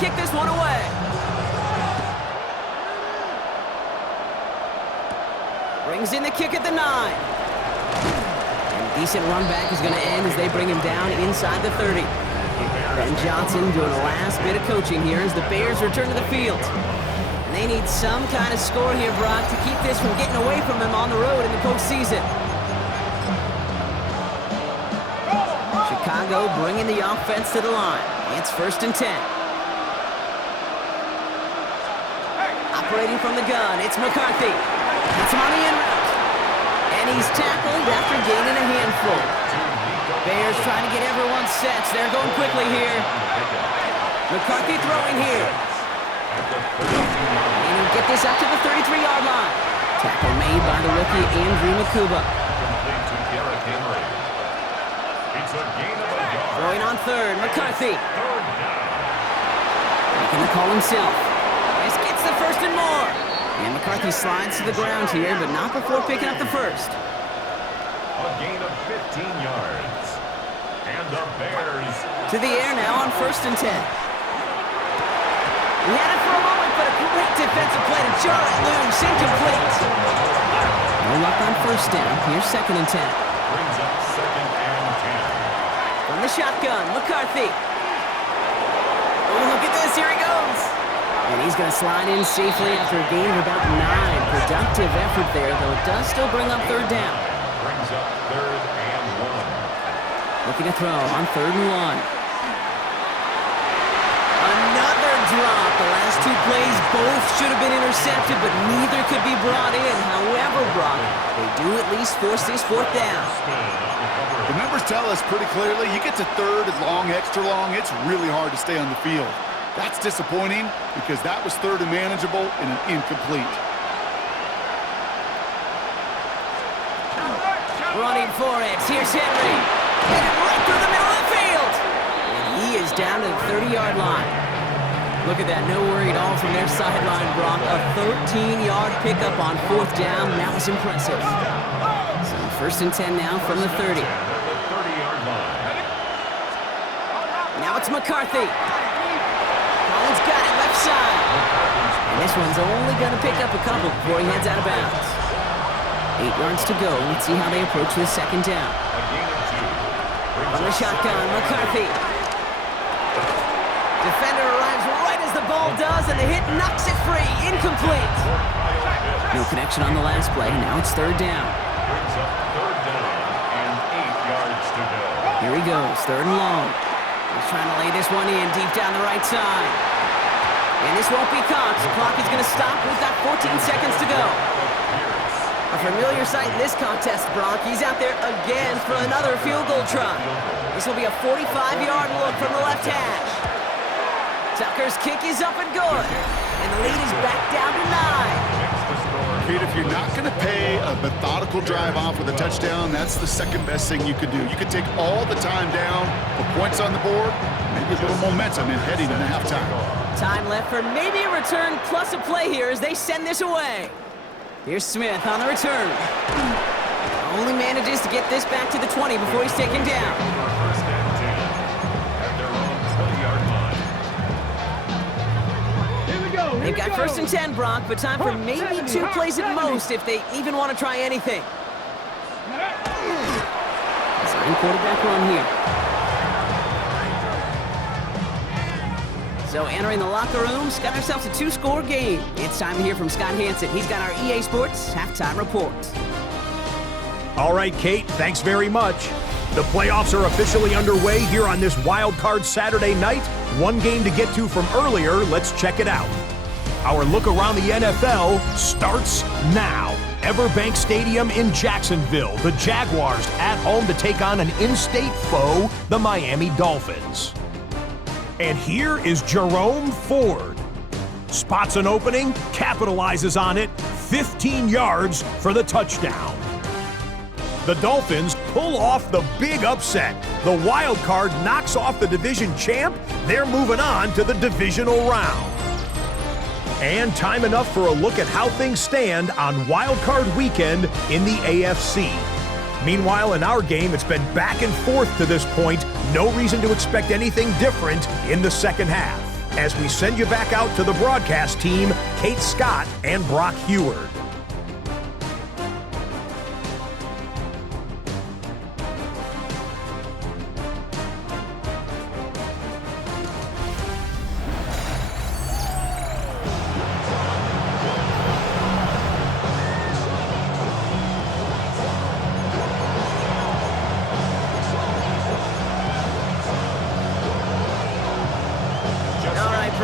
kick this one away. Brings in the kick at the 9. And a decent run back is going to end as they bring him down inside the 30. Ben Johnson doing the last bit of coaching here as the Bears return to the field. And they need some kind of score here, Brock, to keep this from getting away from them on the road in the postseason. Chicago bringing the offense to the line. It's 1st and 10. Operating from the gun, it's McCarthy. It's him on the in route. And he's tackled after gaining a handful. Bears trying to get everyone set. They're going quickly here. McCarthy throwing here. And he'll get this up to the 33-yard line. Tackle made by the rookie Andrew Makuba. Throwing on 3rd, McCarthy. Making the call himself. This gets the 1st and more. And McCarthy slides to the ground here, but not before picking up the 1st. A gain of 15 yards. And the Bears. To the air now on 1st and 10. He had it for a moment, but a great defensive play to jar it loose. Incomplete. No luck on 1st down. Here's 2nd and 10. Brings up 2nd and 10. From the shotgun, McCarthy. Oh, look at this. Here he goes. And he's going to slide in safely after a gain of about 9. Productive effort there, though it does still bring up 3rd down. Brings up 3rd and 1. Looking to throw on 3rd and 1. Another drop. The last 2 plays both should have been intercepted, but neither could be brought in. However, Brock, they do at least force this 4th down. The numbers tell us pretty clearly, you get to 3rd and long, extra long, it's really hard to stay on the field. That's disappointing because that was 3rd and manageable and an incomplete. Running for it. Here's Henry. Hit it right through the middle of the field. And he is down to the 30-yard line. Look at that. No worry at all from their sideline, Brock. A 13-yard pickup on 4th down. That was impressive. So 1st and 10 now from the 30. Now it's McCarthy. Collins got it left side. And this one's only going to pick up a couple before he heads out of bounds. 8 yards to go. Let's see how they approach this 2nd down. From the shotgun, McCarthy. Defender arrives right as the ball does, and the hit knocks it free. Incomplete. No connection on the last play. Now it's 3rd down. Brings up 3rd down and 8 yards to go. Here he goes, 3rd and long. He's trying to lay this one in deep down the right side. And this won't be caught. The clock is going to stop. We've got 14 seconds to go. A familiar sight in this contest, Brock. He's out there again for another field goal try. This will be a 45-yard look from the left hash. Tucker's kick is up and good. And the lead is back down to 9. Pete, if you're not going to pay a methodical drive off with a touchdown, that's the 2nd best thing you could do. You could take all the time down, put points on the board, maybe a little momentum in heading into halftime. Time left for maybe a return plus a play here as they send this away. Here's Smith on the return. Only manages to get this back to the 20 before he's taken down. 1st and 10 at their own 20-yard line. They've got 1st and 10, Brock, but time for maybe 2 plays at most if they even want to try anything. Sign quarterback run here. So entering the locker rooms, got ourselves a 2-score game. It's time to hear from Scott Hansen. He's got our EA Sports halftime report. All right, Kate, thanks very much. The playoffs are officially underway here on this wild card Saturday night. One game to get to from earlier. Let's check it out. Our look around the NFL starts now. Everbank Stadium in Jacksonville. The Jaguars at home to take on an in-state foe, the Miami Dolphins. And here is Jerome Ford. Spots an opening, capitalizes on it, 15 yards for the touchdown. The Dolphins pull off the big upset. The wild card knocks off the division champ. They're moving on to the divisional round. And time enough for a look at how things stand on wild card weekend in the AFC. Meanwhile, in our game, it's been back and forth to this point. No reason to expect anything different in the second half. as we send you back out to the broadcast team, Kate Scott and Brock Heward.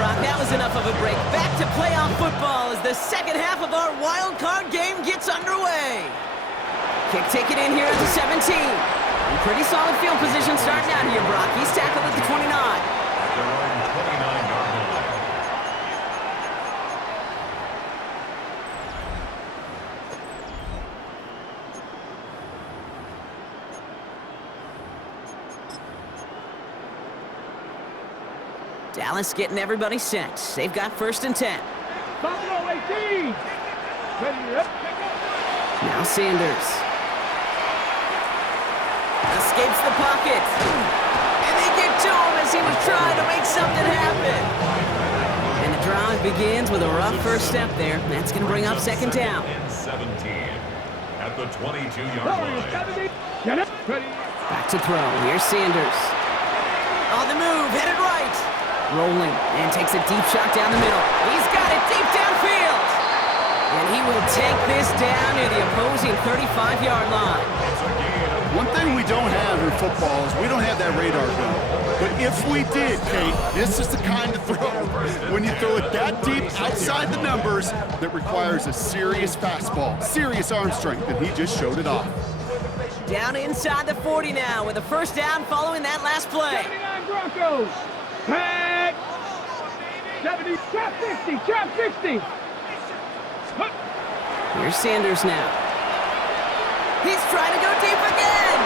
That was enough of a break. Back to playoff football as the second half of our wild card game gets underway. Kick taken in here at the 17. In pretty solid field position starting out here, Brock. He's tackled at the 29. At their own 29-yard line. Dallas getting everybody set. They've got 1st and 10. Now Sanders. Escapes the pocket. And they get to him as he was trying to make something happen. And the drive begins with a rough first step there. That's going to bring up 2nd down. 17 at the 22-yard line. Back to throw. Here's Sanders. On the move, headed right. Rolling, and takes a deep shot down the middle. He's got it deep downfield. And he will take this down to the opposing 35-yard line. One thing we don't have in football is we don't have that radar gun. But if we did, Kate, this is the kind of throw, when you throw it that deep outside the numbers, that requires a serious fastball, serious arm strength, and he just showed it off. Down inside the 40 now with a 1st down following that last play. 79 Broncos. Pack. 70, trap 60, trap 60. Here's Sanders now. He's trying to go deep again.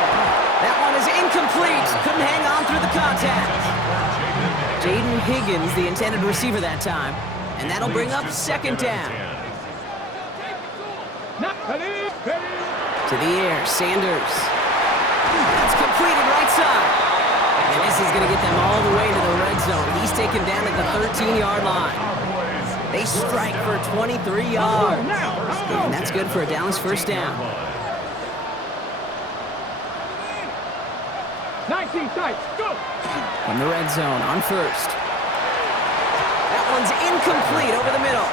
That one is incomplete. Couldn't hang on through the contact. Jaden Higgins, the intended receiver that time. And that'll bring up 2nd down. To the air, Sanders. That's completed right side. And this is going to get them all the way to the red zone. He's taken down at the 13-yard line. They strike for 23 yards. And that's good for a Dallas 1st down. 19 tight, go! From the red zone on 1st. That one's incomplete over the middle.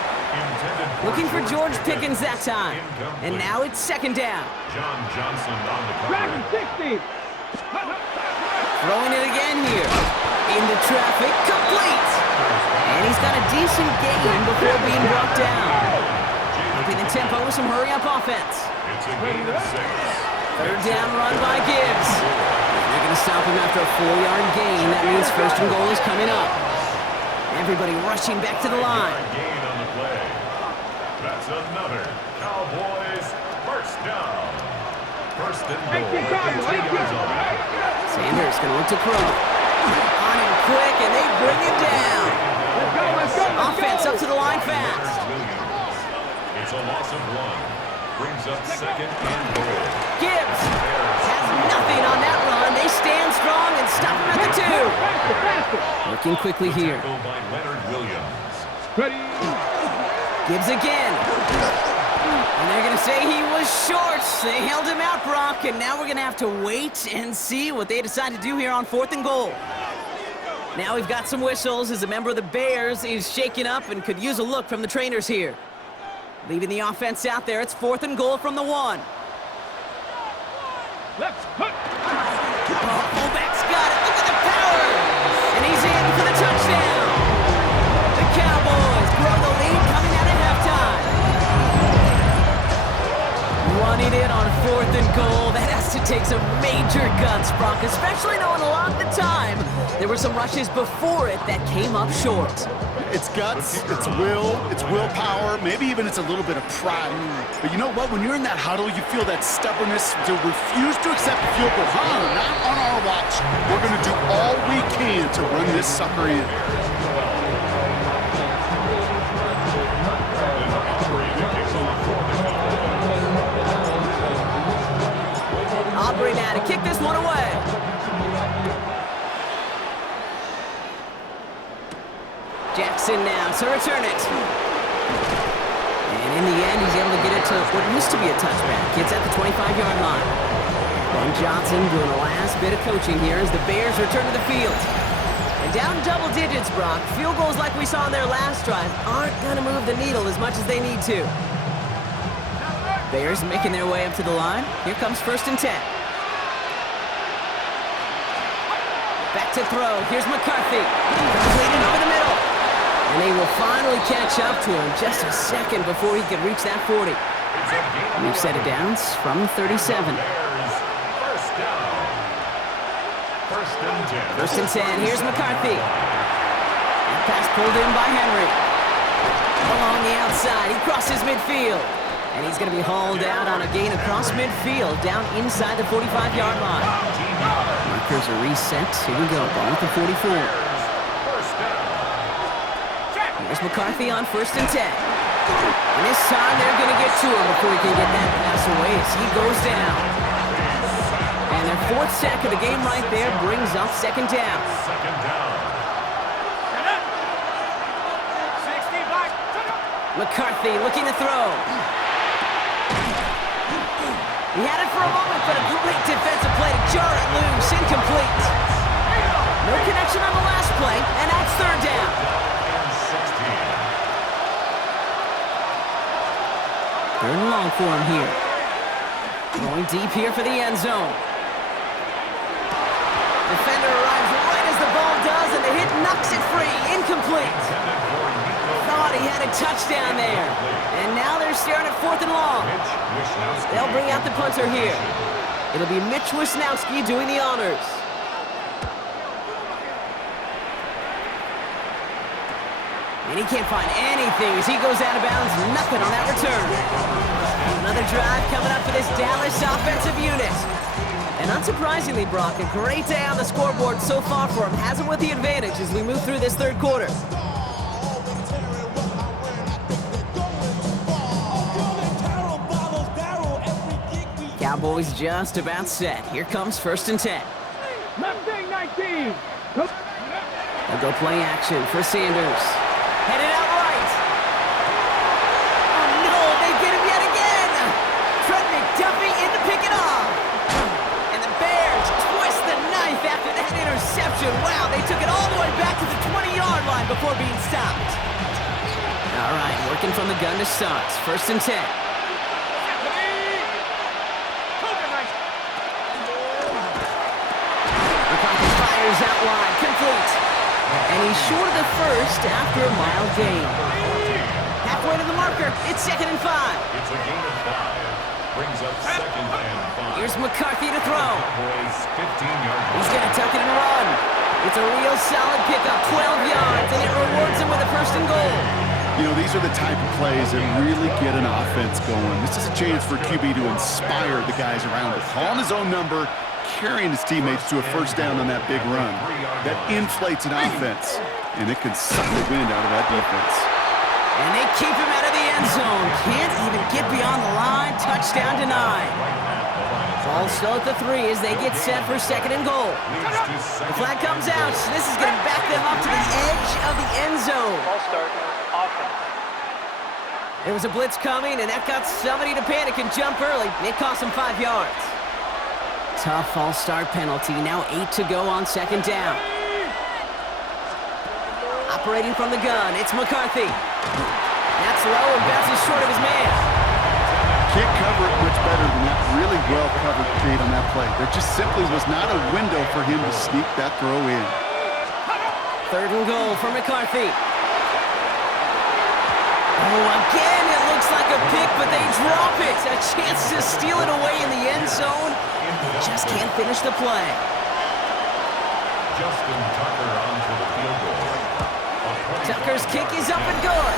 Looking for George Pickens that time. And now it's 2nd down. John Johnson on the cover. Dragon 60. Throwing it again here. Into traffic, complete. And he's got a decent gain before being brought down. Upping the tempo with some hurry-up offense. It's a gain of 6. 3rd down run by Gibbs. They're going to stop him after a 4-yard gain. That means 1st and goal is coming up. Everybody rushing back to the line. Gain on the play. That's another Cowboys 1st down. 1st and goal at the 2-yard line. Sanders going to look to throw. On him quick, and they bring him down. Offense up to the line fast. It's a loss of 1. Brings up 2nd and goal. Gibbs has nothing on that run. They stand strong and stop him at the 2. Looking quickly here. Tackled by Leonard Williams. Gibbs again. And they're going to say he was short. They held him out, Brock, and now we're going to have to wait and see what they decide to do here on 4th and goal. Now we've got some whistles as a member of the Bears is shaken up and could use a look from the trainers here. Leaving the offense out there, it's 4th and goal from the 1. Left foot. Fullback's got it. Look at the power. And he's in for the touchdown. The Cowboys grow the lead coming out at halftime. Running it on 4th and goal. That has to take some major guts, Brock, especially knowing a lot of the time there were some rushes before it that came up short. It's guts, it's will, it's willpower, maybe even it's a little bit of pride. But you know what? When you're in that huddle, you feel that stubbornness to refuse to accept the field goal. Not on our watch. We're going to do all we can to run this sucker in. Aubrey now to kick this one away. Jackson now to return it. And in the end, he's able to get it to what used to be a touchback. It's at the 25-yard line. Ben Johnson doing the last bit of coaching here as the Bears return to the field. And down double digits, Brock. Field goals like we saw in their last drive aren't going to move the needle as much as they need to. Bears making their way up to the line. Here comes 1st and 10. Back to throw. Here's McCarthy. Completed over the middle. And they will finally catch up to him just a second before he can reach that 40. We've set it down from 37. First and 10. Here's McCarthy. That pass pulled in by Henry. Along the outside. He crosses midfield. And he's going to be hauled out on a gain across midfield down inside the 45-yard line. Markers are reset. Here we go. Ball with the 44. Here's McCarthy on 1st and 10. And this time they're going to get to him before he can get that pass away as he goes down. And their 4th sack of the game right there brings up 2nd down. McCarthy looking to throw. He had it for a moment, but a great defensive play to jar it loose. Incomplete. No connection on the last play, and that's 3rd down. Third and long for him here. Going deep here for the end zone. Defender arrives right as the ball does, and the hit knocks it free. Incomplete. Thought he had a touchdown there. And now they're staring at 4th and long. They'll bring out the punter here. It'll be Mitch Wisnowski doing the honors. And he can't find anything as he goes out of bounds. Nothing on that return. Another drive coming up for this Dallas offensive unit. And unsurprisingly, Brock, a great day on the scoreboard so far for him. Has it with the advantage as we move through this 3rd quarter. Cowboys just about set. Here comes 1st and 10. Left wing 19. They'll go play action for Sanders. Headed out right. Oh no, they get him yet again. Trent McDuffie in to pick it off. And the Bears twist the knife after that interception. Wow, they took it all the way back to the 20-yard line before being stopped. All right, working from the gun to start. 1st and 10. Out wide, complete. And he's short of the 1st after a mild gain. Halfway to the marker, it's 2nd and 5. It's a gain of 5. Brings up 2nd and 5. Here's McCarthy to throw. Boys, 15-yard line. He's going to tuck it and run. It's a real solid pickup, 12 yards, and it rewards him with a 1st and goal. You know, these are the type of plays that really get an offense going. This is a chance for QB to inspire the guys around him. Calling his own number, carrying his teammates to a 1st down on that big run. That inflates an offense, and it can suck the wind out of that defense. And they keep him out of the end zone. Can't even get beyond the line. Touchdown denied. Ball still at the 3 as they get set for 2nd and goal. The flag comes out. So this is going to back them up to the edge of the end zone. Ball start, offense. There was a blitz coming, and that got somebody to panic and jump early. It cost them 5 yards. Tough false start penalty. Now 8 to go on 2nd down. Operating from the gun, it's McCarthy. That's low and bounces short of his man. Can't cover it much better than that. Really well covered, Kate, on that play. There just simply was not a window for him to sneak that throw in. 3rd and goal for McCarthy. Oh, again, it looks like a pick, but they drop it. A chance to steal it away in the end zone. They just can't finish the play. Justin Tucker on for the field goal. Tucker's kick is up and good.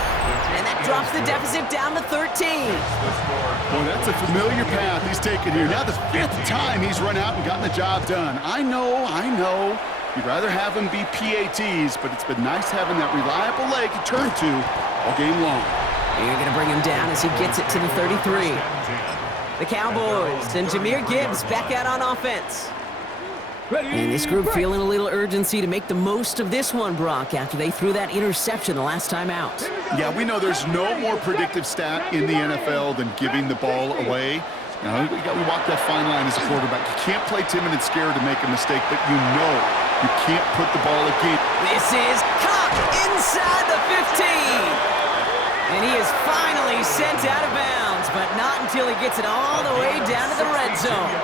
And that drops the deficit down to 13. Boy, that's a familiar path he's taken here. Now the 5th time he's run out and gotten the job done. I know. You'd rather have him be PATs, but it's been nice having that reliable leg to turn to all game long. You're going to bring him down as he gets it to the 33. The Cowboys and Jahmyr Gibbs back out on offense. And this group feeling a little urgency to make the most of this one, Brock, after they threw that interception the last time out. Yeah, we know there's no more predictive stat in the NFL than giving the ball away. Now, we walk that fine line as a quarterback. You can't play timid and scared to make a mistake, but you know you can't put the ball again. This is caught inside the 15. And he is finally sent out of bounds, but not until he gets it all the way down to the red zone.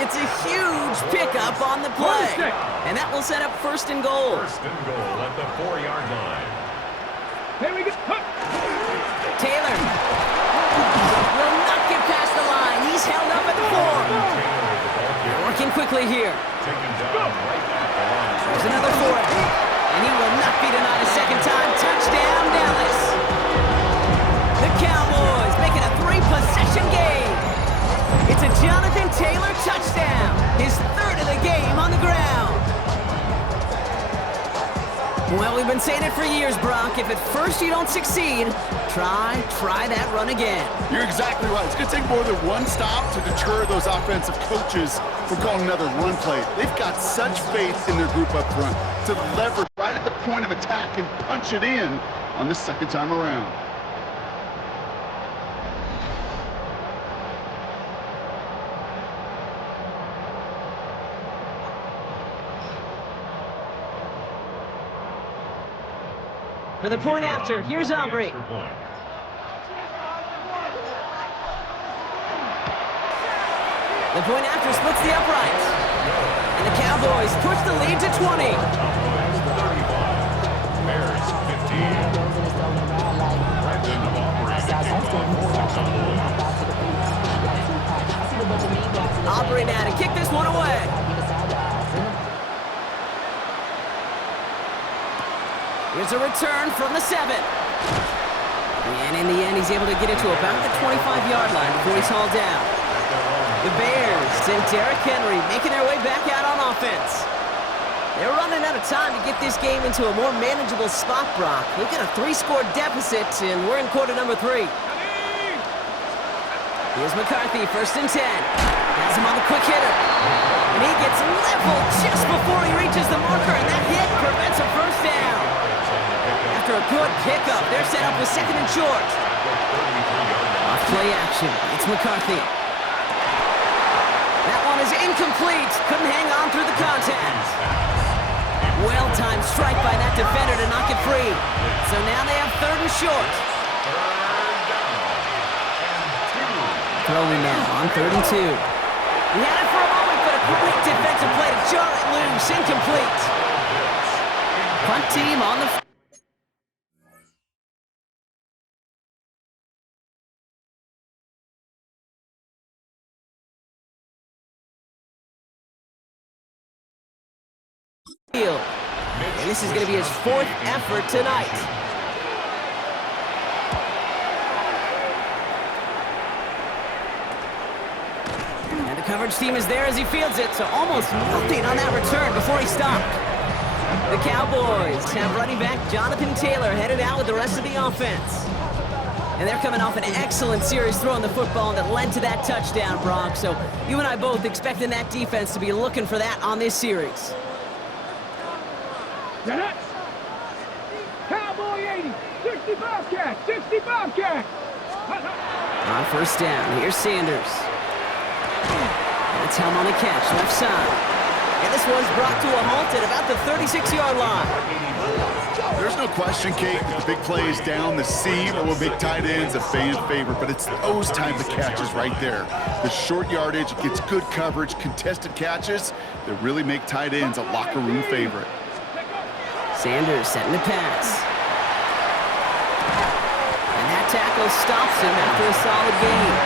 It's a huge pickup on the play. And that will set up first and goal. First and goal at the 4-yard line. Here we go. Taylor will not get past the line. He's held up at the 4. They're working quickly here. Taken down right at the line. There's another for it. And he will not be denied a second time. Touchdown, Dallas. The Cowboys making a 3-possession game. It's a Jonathan Taylor touchdown. His 3rd of the game on the ground. Well, we've been saying it for years, Brock. If at first you don't succeed, try that run again. You're exactly right. It's going to take more than one stop to deter those offensive coaches from calling another run play. They've got such faith in their group up front to leverage right at the point of attack and punch it in on the second time around. For the point after, here's Aubrey. The point after splits the uprights. And the Cowboys push the lead to 20. Bears 15. Brendan Aubrey to kick off. Aubrey now to kick this one away. Here's a return from the 7. And in the end, he's able to get it to about the 25-yard line before he's hauled down. The Bears and Derrick Henry making their way back out on offense. They're running out of time to get this game into a more manageable spot, Brock. We've got a 3-score deficit, and we're in quarter number 3. Here's McCarthy, 1st and 10. Has him on the quick hitter. And he gets leveled just before he reaches the marker, and that hit prevents a first down. After a good pickup, they're set up with 2nd and short. Off play action, it's McCarthy. That one is incomplete. Couldn't hang on through the contact. Well-timed strike by that defender to knock it free. So now they have 3rd and short. Throwing now on 3rd and 2. He had it for a moment, but a great defensive play to jar it loose. Incomplete. Punt team on the field. And this is going to be his 4th effort tonight. And the coverage team is there as he fields it, so almost nothing on that return before he stopped. The Cowboys have running back Jonathan Taylor headed out with the rest of the offense. And they're coming off an excellent series throwing the football that led to that touchdown, Brock. So you and I both expecting that defense to be looking for that on this series. Cowboy 80, 60 Bobcat, 60 Bobcat. On 1st down, here's Sanders. That's Helm on the catch, left side. And this one's brought to a halt at about the 36-yard line. There's no question, Kate, that the big plays down the seam or big tight ends a fan favorite, but it's those type of catches right there. The short yardage, gets good coverage, contested catches that really make tight ends a locker room favorite. Sanders setting the pass. And that tackle stops him after a solid gain.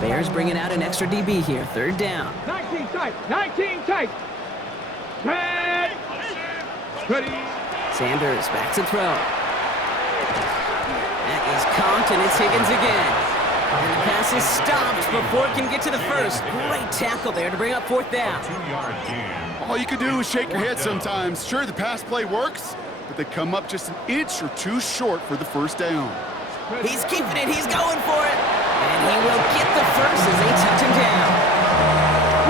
Bears bringing out an extra DB here. 3rd down. 19 tight, 19 tight. Red. Ready. Sanders back to throw. That is caught, and it's Higgins again. And the pass is stopped before it can get to the 1st. Great tackle there to bring up 4th down. All you can do is shake your head sometimes. Sure, the pass play works, but they come up just an inch or 2 short for the 1st down. He's keeping it. He's going for it. And he will get the first as they touch him down.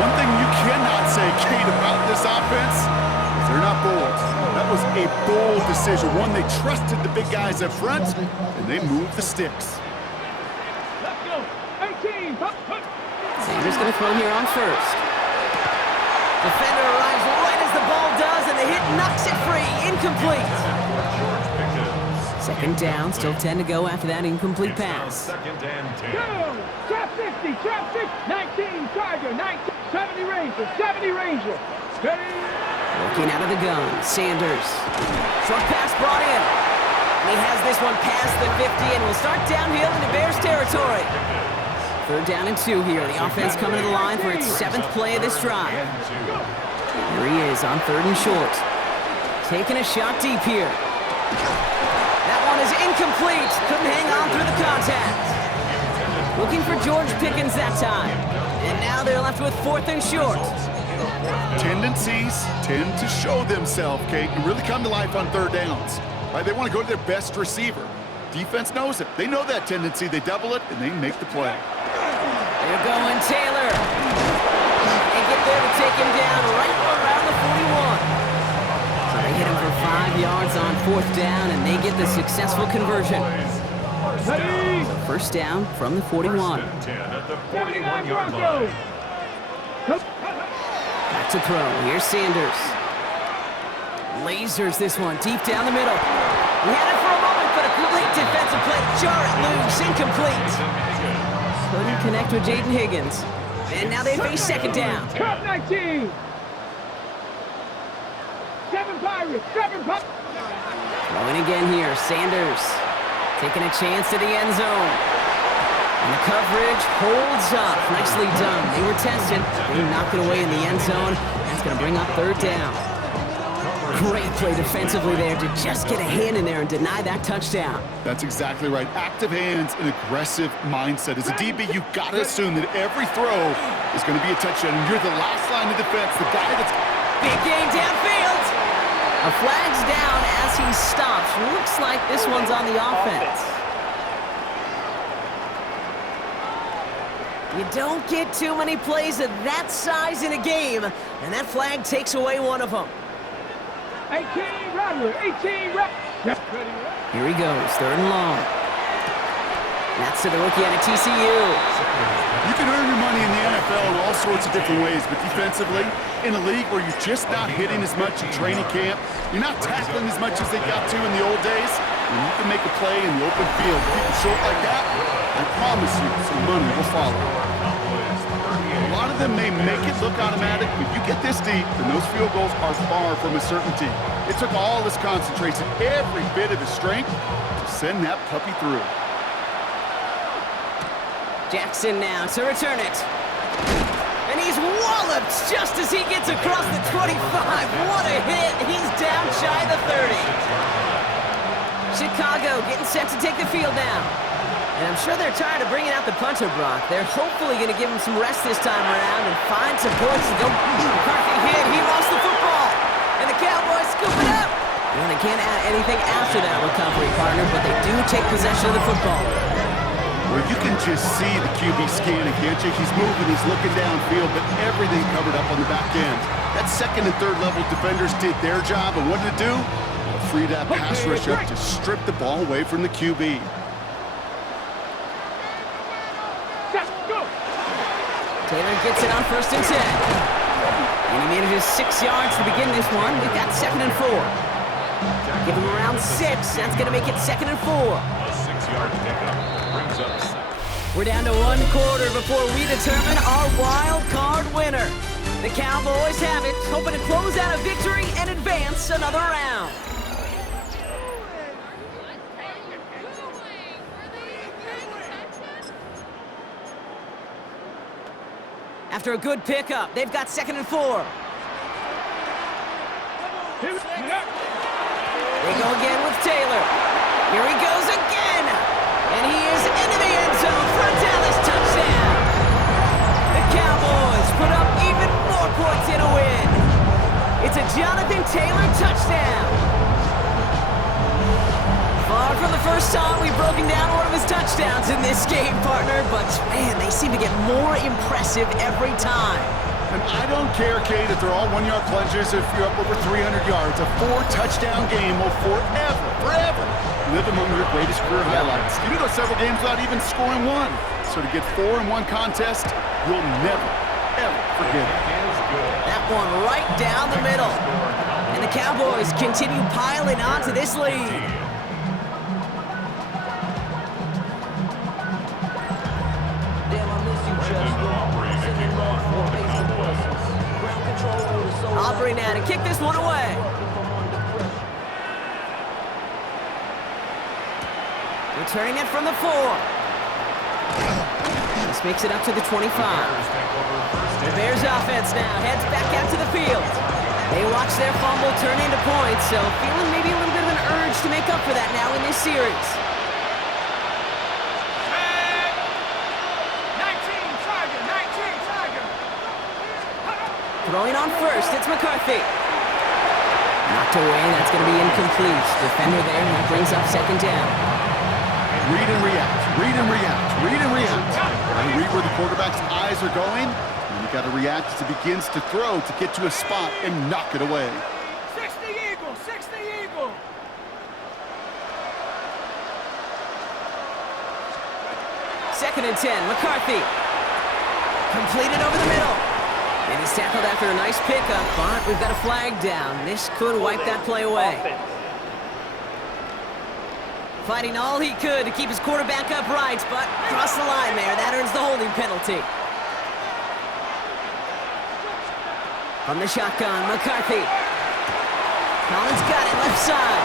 One thing you cannot say, Kate, about this offense is they're not bold. That was a bold decision. One, they trusted the big guys up front, and they moved the sticks. Let's go. 18. Sanders going to throw here on first. Defender arrives right as the ball does, and the hit knocks it free. Incomplete. Second down, still 10 to go after that incomplete pass. Second and 10. Go. Trap 60. Trap 60. 19. Charger. 19. 70 Ranger. 70 Ranger. Steady. Working out of the gun, Sanders. Short pass brought in. And he has this one past the 50 and will start downhill into Bears territory. Third down and 2 here. The offense coming to the line for its 7th play of this drive. Here he is on 3rd and short. Taking a shot deep here. That one is incomplete. Couldn't hang on through the contact. Looking for George Pickens that time. And now they're left with 4th and short. Tendencies tend to show themselves, Kate, and really come to life on 3rd downs. Right? They want to go to their best receiver. Defense knows it. They know that tendency. They double it, and they make the play. They're going Taylor. They get there to take him down right around the 41. So they hit him for 5 yards on 4th down, and they get the successful conversion. Ready. So first down from the 41. 10 at the 41-yard line. Back to throw. Here's Sanders. Lasers this one deep down the middle. He had it for a moment, but a great defensive play. Jar it loose, incomplete. Couldn't connect with Jaden Higgins. And now they face second down. Trap 19. 7 Pirates. 7 Pirates. Throwing again here, Sanders. Taking a chance to the end zone. And the coverage holds up. Nicely done. They were tested. They knocked it away in the end zone. That's going to bring up 3rd down. Great play defensively there to just get a hand in there and deny that touchdown. That's exactly right. Active hands and aggressive mindset. As a DB, you've got to assume that every throw is going to be a touchdown. And you're the last line of defense, the guy that's... Big game downfield. A flag's down as he stops. Looks like this one's on the offense. You don't get too many plays of that size in a game, and that flag takes away one of them. 18 Rattler. 18 Rattler. Here he goes, 3rd and long. That's to the rookie out of TCU. You can earn your money in the NFL in all sorts of different ways, but defensively, in a league where you're just not hitting as much in training camp, you're not tackling as much as they got to in the old days, and you can make a play in the open field. Keep it short like that, I promise you, some money will follow. A lot of them may make it look automatic, but you get this deep, and those field goals are far from a certainty. It took all his concentration, every bit of his strength, to send that puppy through. Jackson now to return it. And he's walloped just as he gets across the 25. What a hit. He's down shy of the 30. Chicago getting set to take the field down. And I'm sure they're tired of bringing out the punter, Brock. They're hopefully going to give him some rest this time around and find some points to go. McCarthy hit. He lost the football. And the Cowboys scoop it up. Well, they can't add anything after that recovery, partner, but they do take possession of the football. Where you can just see the QB scanning, can't you? He's moving, he's looking downfield, but everything covered up on the back end. That 2nd and 3rd level defenders did their job, and what did it do? It freed that pass rush up to strip the ball away from the QB. Taylor gets it on 1st and 10. And he made it just 6 yards to begin this one. We've got 2nd and 4. Give him around 6. That's going to make it 2nd and 4. A 6-yard pickup. Brings up 7. We're down to 1 quarter before we determine our wild card winner. The Cowboys have it, hoping to close out a victory and advance another round. After a good pickup, they've got 2nd and 4. They go again with Taylor. Here he goes again. And he is into the end zone for a Dallas touchdown. The Cowboys put up even more points in a win. It's a Jonathan Taylor touchdown. Far from the first time we've broken down one of his touchdowns in this game, partner, but man, they seem to get more impressive every time. And I don't care, Kate, if they're all 1-yard plungers, if you're up over 300 yards. A 4-touchdown game will forever live among your greatest career highlights. You can go several games without even scoring one. So to get 4 in one contest, you'll never, ever forget it. That one right down the middle. And the Cowboys continue piling on to this lead. Aubrey now to kick this one away. Returning it from the 4. This makes it up to the 25. The Bears offense now heads back out to the field. They watch their fumble turn into points, so feeling maybe a little bit of an urge to make up for that now in this series. 19 Tiger. Throwing on first, it's McCarthy. Knocked away, that's going to be incomplete. Defender there, and that brings up second down. Read and react. Gotta read where the quarterback's eyes are going, and you gotta react as he begins to throw to get to a spot and knock it away. 60 Eagle. Second and 10, McCarthy. Completed over the middle. And he's tackled after a nice pickup, but we've got a flag down. This could wipe that play away. Fighting all he could to keep his quarterback upright, but across the line there, that earns the holding penalty. From the shotgun, McCarthy. Collins got it left side.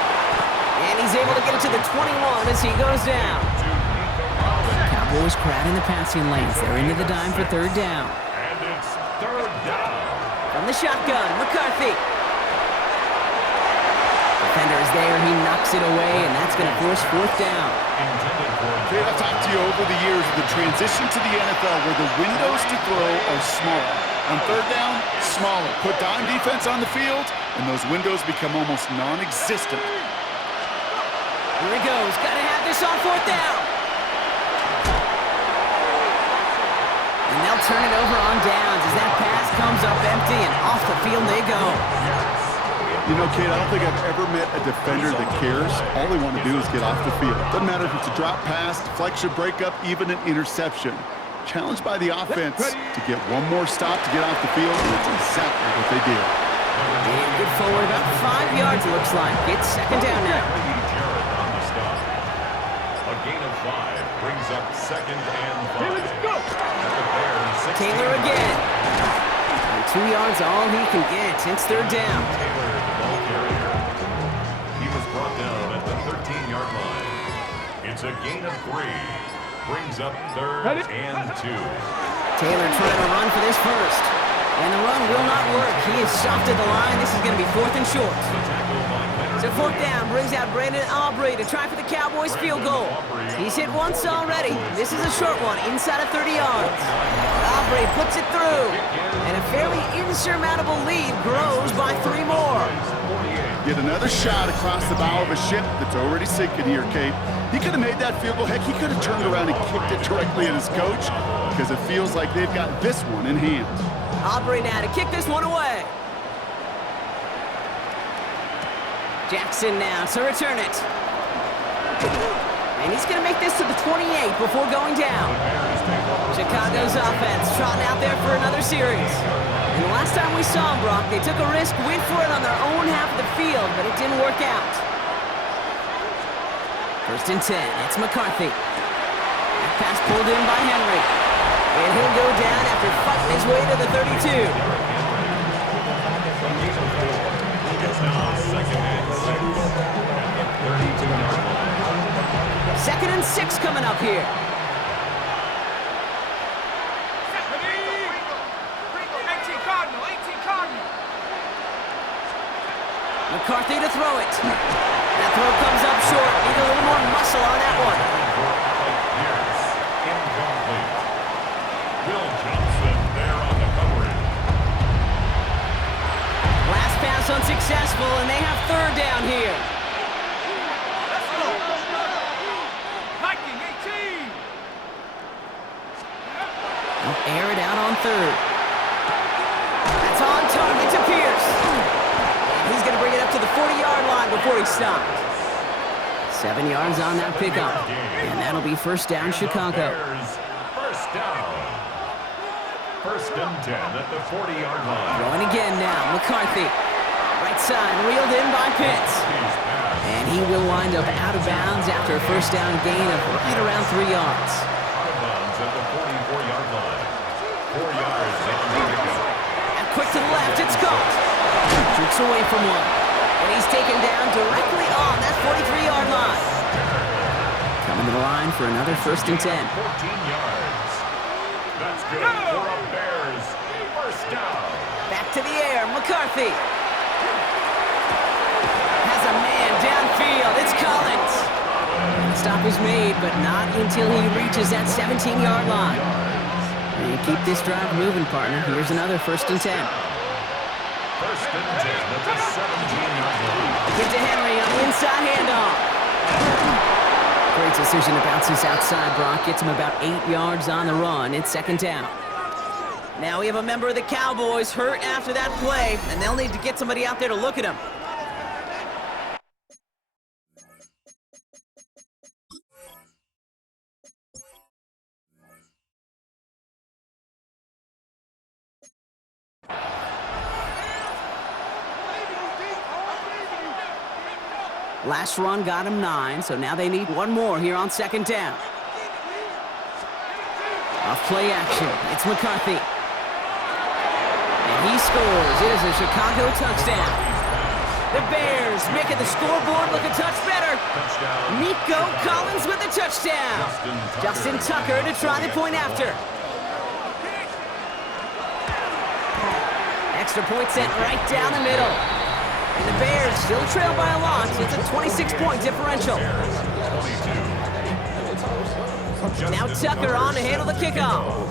And he's able to get it to the 21 as he goes down. Cowboys crowding the passing lanes. They're into the dime for third down. And it's third down. From the shotgun, McCarthy. Defender is there, he knocks it away, and that's going to force fourth down. Kate, I've talked to you over the years of the transition to the NFL where the windows to throw are smaller. On third down, smaller. Put dime defense on the field, and those windows become almost non-existent. Here he goes, got to have this on fourth down. And they'll turn it over on downs as that pass comes up empty, and off the field they go. You know, Kate, I don't think I've ever met a defender that cares. All they want to do is get off the field. Doesn't matter if it's a drop pass, deflection, breakup, even an interception. Challenged by the offense to get one more stop to get off the field, and that's exactly what they did. And good forward, about 5 yards it looks like. It's second down now. A gain of 5 brings up second and 5. Let's go. Taylor again. And 2 yards all he can get. It's third down. Taylor, the ball carrier. He was brought down at the 13-yard line. It's a gain of 3. Brings up third and 2. Taylor trying to run for this first. And the run will not work. He is stopped at the line. This is going to be fourth and short. So fourth down brings out Brandon Aubrey to try for the Cowboys field goal. He's hit once already. This is a short one, inside of 30 yards. Aubrey puts it through. And a fairly insurmountable lead grows by 3 more. Get another shot across the bow of a ship that's already sinking here, Kate. He could have made that field goal. Heck, he could have turned around and kicked it directly at his coach because it feels like they've got this one in hand. Aubrey now to kick this one away. Jackson now to return it. And he's going to make this to the 28 before going down. Chicago's offense trotting out there for another series. And the last time we saw them, Brock, they took a risk, went for it on their own half of the field, but it didn't work out. First and 10, it's McCarthy. That pass pulled in by Henry. And he'll go down after fighting his way to the 32. Second and 6 coming up here. 18 Cardinal. McCarthy to throw it. That throw comes up short. Need a little more muscle on that one. Incomplete. Will Johnson there on the coverage. Last pass unsuccessful, and they have third down here. Let's go. Viking 18. They'll air it out on third. That's on target to Pierce. And he's going to bring it up to the 40-yard line before he stopped. 7 yards on that pickup. And that'll be first down, Chicago. First down. First and 10 at the 40-yard line. Throwing again now, McCarthy. Right side, reeled in by Pitts. And he will wind up out of bounds after a first down gain of right around 3 yards. Out of bounds at the 44-yard line. 4 yards on the pickup. And quick to the left, it's caught. Jerks away from one. And he's taken down directly on that 43-yard line. Coming to the line for another first and 10. 14 yards. That's good for a Bears first down. Back to the air, McCarthy. Has a man downfield, it's Collins. And the stop is made, but not until he reaches that 17-yard line. And keep this drive moving, partner. Here's another first and 10. First and 10 at the 17-yard line. Get to Henry on the inside handoff. Great decision to bounce this outside, Brock. Gets him about 8 yards on the run. It's second down. Now we have a member of the Cowboys hurt after that play, and they'll need to get somebody out there to look at him. Last run got him 9, so now they need one more here on second down. Off play action, it's McCarthy. And he scores. It is a Chicago touchdown. The Bears making the scoreboard look a touch better. Nico Collins with a touchdown. Justin Tucker to try the point after. Extra point sent right down the middle. And the Bears still trail by a lot. It's a 26-point differential. Now Tucker on to handle the kickoff.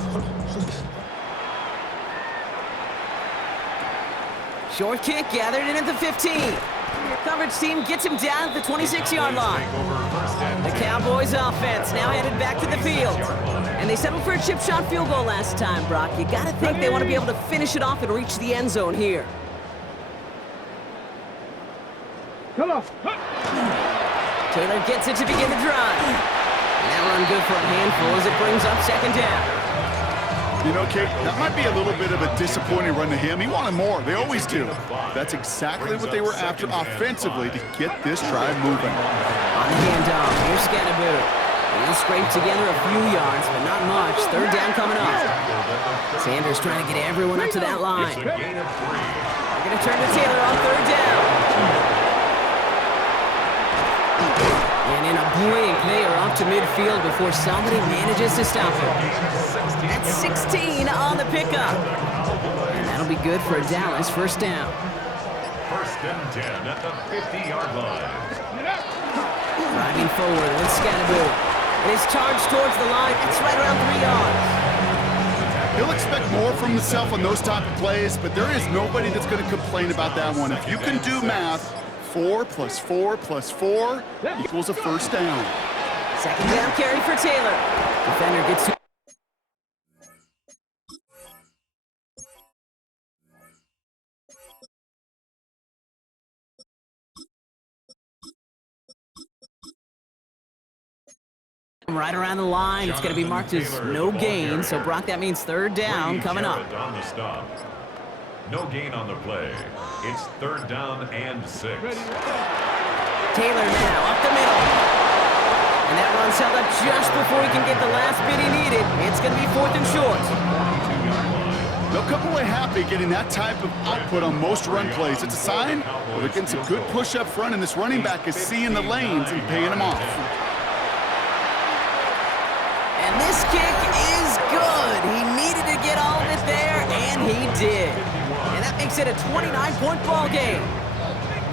Short kick gathered in at the 15. Coverage team gets him down at the 26-yard line. The Cowboys offense now headed back to the field. And they settled for a chip shot field goal last time, Brock. You got to think they want to be able to finish it off and reach the end zone here. Come on. Taylor gets it to begin the drive. And that run good for a handful as it brings up second down. You know, Kate, that might be a little bit of a disappointing run to him. He wanted more. They always do. That's exactly what they were after offensively to get this drive moving. On the handoff, here's Scannaboo. He'll scrape together a few yards, but not much. Third down coming up. Sanders trying to get everyone up to that line. They're going to turn to Taylor on third down. And in a blink, they are up to midfield before somebody manages to stop him. That's 16 on the pickup. And that'll be good for Dallas first down. First and 10 at the 50-yard line. Driving forward with Scannaboo. And is charged towards the line. It's right around 3 yards. He'll expect more from himself on those type of plays, but there is nobody that's going to complain about that one. If you can do math, 4 + 4 + 4 equals a first down. Second down carry for Taylor. Defender gets to... Right around the line, it's going to be marked as no gain. So, Brock, that means third down coming up. On the stop. No gain on the play. It's third down and 6. Taylor now up the middle. And that run's held up just before he can get the last bit he needed. It's going to be fourth and short. They'll come away happy getting that type of output on most run plays. It's a sign that they're getting some good push up front, and this running back is seeing the lanes and paying them off. And this kick is good. He needed to get all of it there, and he did. And that makes it a 29-point ball game.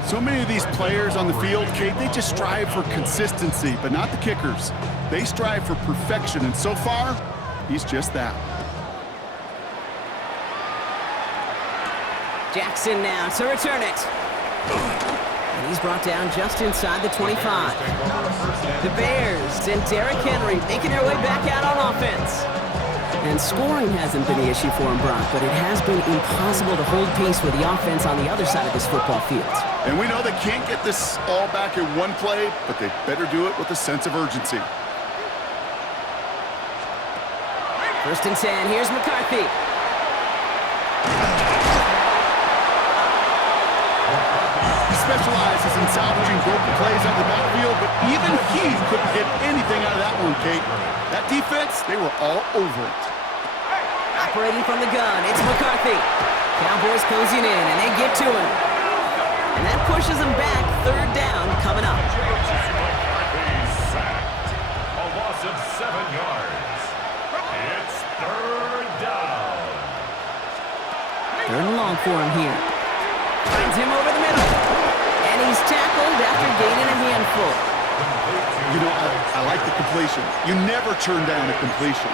So many of these players on the field, Kate, they just strive for consistency, but not the kickers. They strive for perfection, and so far, he's just that. Jackson now to return it. And he's brought down just inside the 25. The Bears and Derrick Henry making their way back out on offense. And scoring hasn't been the issue for him, Brock, but it has been impossible to hold pace with the offense on the other side of this football field. And we know they can't get this all back in one play, but they better do it with a sense of urgency. 1st and 10, here's McCarthy. He specializes in salvaging broken plays on the backfield, but even he couldn't get anything out of that one, Kate. That defense, they were all over it. Operating from the gun, it's McCarthy. Cowboys closing in, and they get to him. And that pushes them back. 3rd down coming up. Sacked. A loss of 7 yards. It's 3rd down. 3rd and long for him here. Finds him over the middle. And he's tackled after gaining a handful. You know, I like the completion. You never turn down a completion.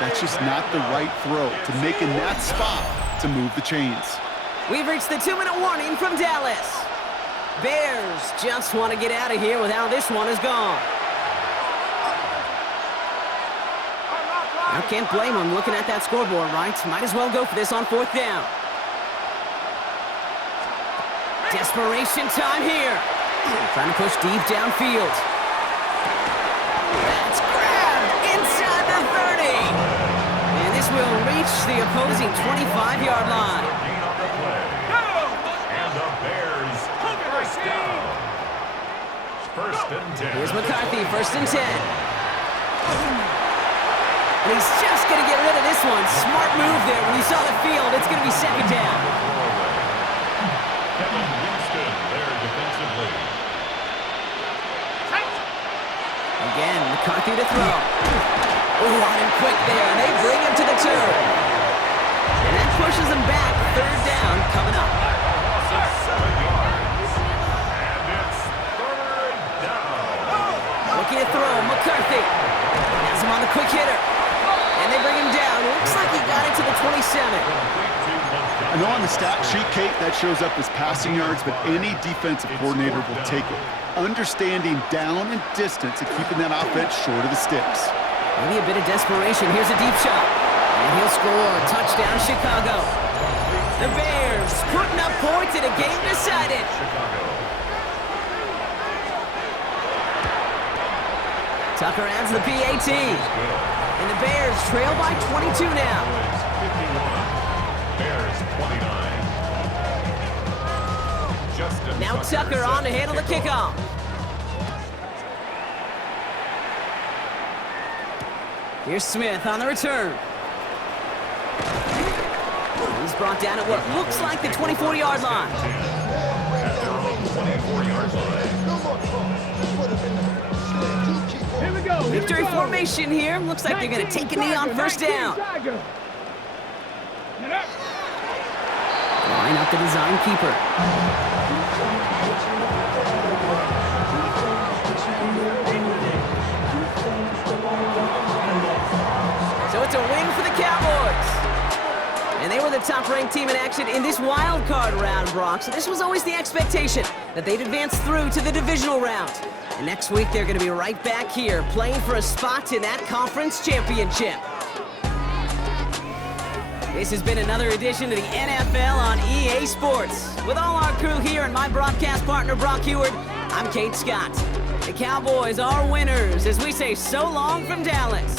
That's just not the right throw to make in that spot to move the chains. We've reached the 2-minute warning from Dallas. Bears just want to get out of here with how this one is gone. I can't blame them looking at that scoreboard, right? Might as well go for this on 4th down. Desperation time here. Trying to push deep downfield. That's grabbed inside the 30. And this will reach the opposing 25-yard line. And the Bears, 1st down. 1st and 10. Here's McCarthy, 1st and 10. And he's just going to get rid of this one. Smart move there. When you saw the field, it's going to be 2nd down. Again, McCarthy to throw. Oh, on him quick there, and they bring him to the turn. And that pushes him back. 3rd down coming up. Loss of 7 yards. And it's 3rd down. Looking to throw, McCarthy. Has him on the quick hitter. And they bring him down. Looks like he got it to the 27. I know on the stat sheet, Kate, that shows up as passing yards, but any defensive coordinator will take it. Understanding down and distance and keeping that offense short of the sticks. Maybe a bit of desperation. Here's a deep shot. And he'll score. Touchdown, Chicago. The Bears putting up points in a game decided. Tucker adds the PAT. And the Bears trail by 22 now. Bears 29. Now Tucker on to handle the kickoff. Here's Smith on the return. He's brought down at what looks like the 24-yard line. At their own 24-yard line. Here we go. Victory formation here. Looks like they're going to take a knee on 1st down. Line up the design keeper. So it's a win for the Cowboys. And they were the top-ranked team in action in this wild card round, Brock. So this was always the expectation that they'd advance through to the divisional round. And next week, they're going to be right back here playing for a spot in that conference championship. This has been another edition of the NFL on EA Sports. With all our crew here and my broadcast partner, Brock Heward, I'm Kate Scott. The Cowboys are winners as we say so long from Dallas.